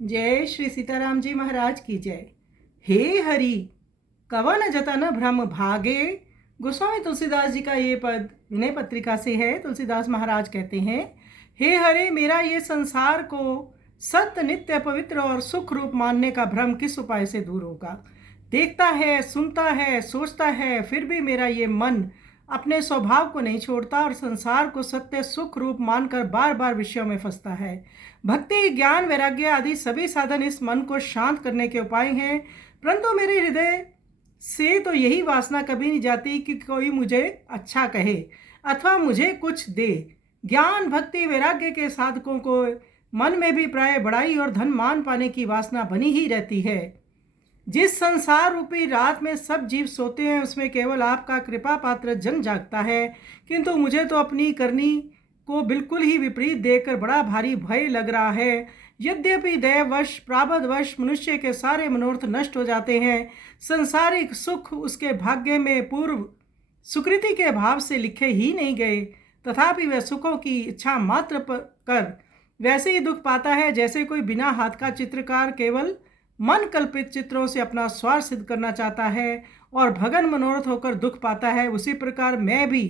जय श्री सीताराम जी महाराज की जय। हे हरि कवन जतन भ्रम भागे। गोस्वामी तुलसीदास जी का ये पद विनय पत्रिका से है। तुलसीदास महाराज कहते हैं, हे हरि मेरा ये संसार को सत्य नित्य पवित्र और सुख रूप मानने का भ्रम किस उपाय से दूर होगा। देखता है, सुनता है, सोचता है, फिर भी मेरा ये मन अपने स्वभाव को नहीं छोड़ता और संसार को सत्य सुख रूप मानकर बार बार विषयों में फंसता है। भक्ति, ज्ञान, वैराग्य आदि सभी साधन इस मन को शांत करने के उपाय हैं, परंतु मेरे हृदय से तो यही वासना कभी नहीं जाती कि कोई मुझे अच्छा कहे अथवा मुझे कुछ दे। ज्ञान, भक्ति, वैराग्य के साधकों को मन में भी प्राय बड़ाई और धन मान पाने की वासना बनी ही रहती है। जिस संसार रूपी रात में सब जीव सोते हैं उसमें केवल आपका कृपा पात्र जन जागता है, किंतु मुझे तो अपनी करनी को बिल्कुल ही विपरीत देखकर बड़ा भारी भय लग रहा है। यद्यपि दैववश प्रारब्धवश मनुष्य के सारे मनोरथ नष्ट हो जाते हैं, संसारिक सुख उसके भाग्य में पूर्व सुकृति के भाव से लिखे ही नहीं गए, तथापि वह सुखों की इच्छा मात्र कर वैसे ही दुख पाता है जैसे कोई बिना हाथ का चित्रकार केवल मन कल्पित चित्रों से अपना स्वार्थ सिद्ध करना चाहता है और भगन मनोरथ होकर दुख पाता है। उसी प्रकार मैं भी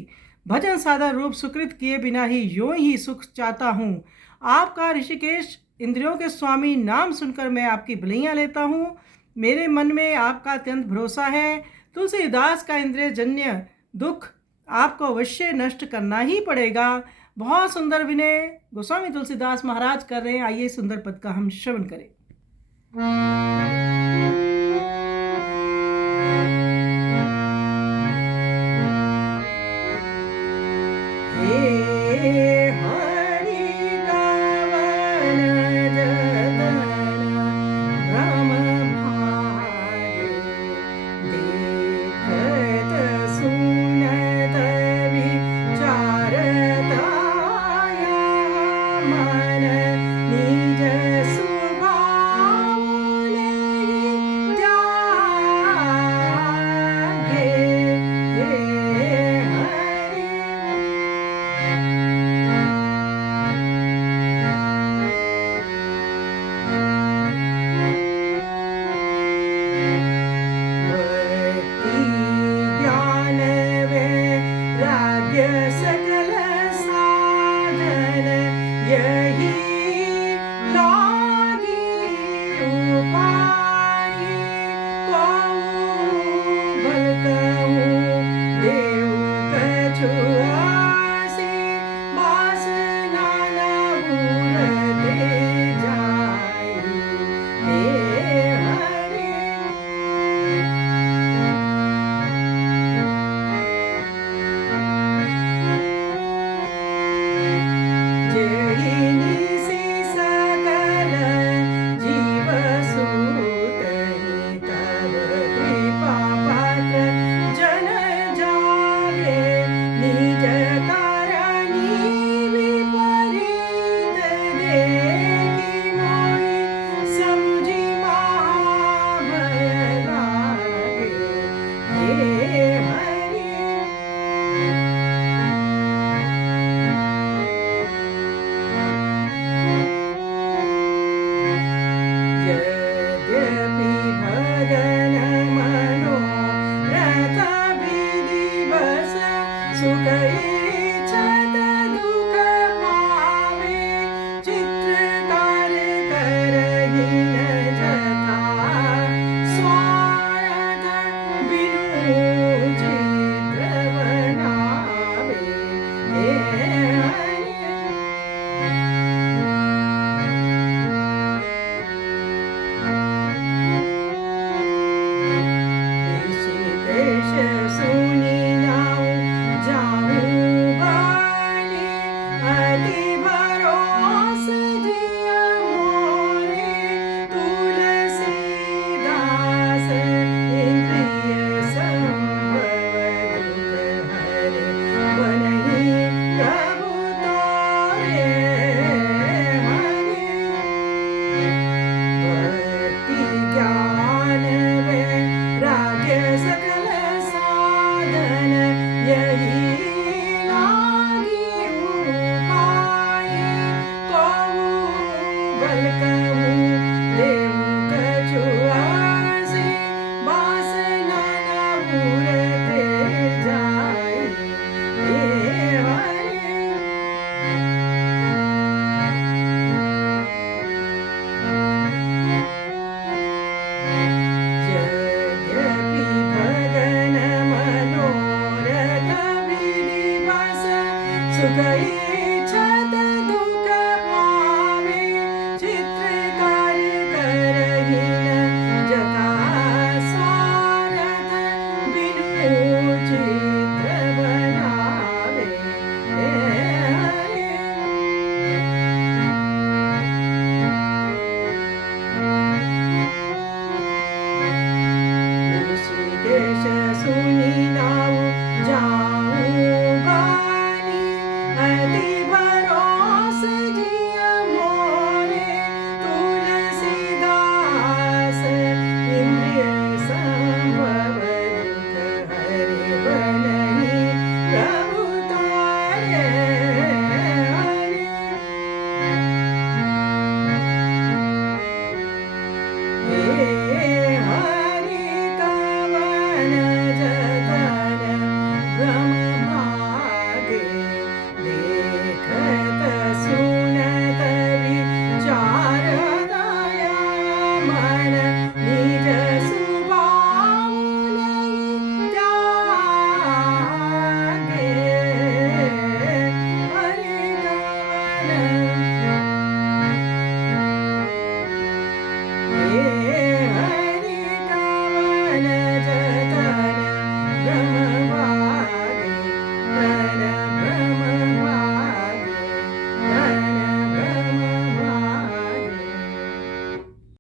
भजन साधन रूप सुकृत किए बिना ही यूं ही सुख चाहता हूँ। आपका ऋषिकेश इंद्रियों के स्वामी नाम सुनकर मैं आपकी भलाइयाँ लेता हूँ। मेरे मन में आपका अत्यंत भरोसा है। तुलसीदास का इंद्रिय जन्य दुख आपको अवश्य नष्ट करना ही पड़ेगा। बहुत सुंदर विनय गोस्वामी तुलसीदास महाराज कर रहे हैं। आइए सुंदर पद का हम श्रवण करें।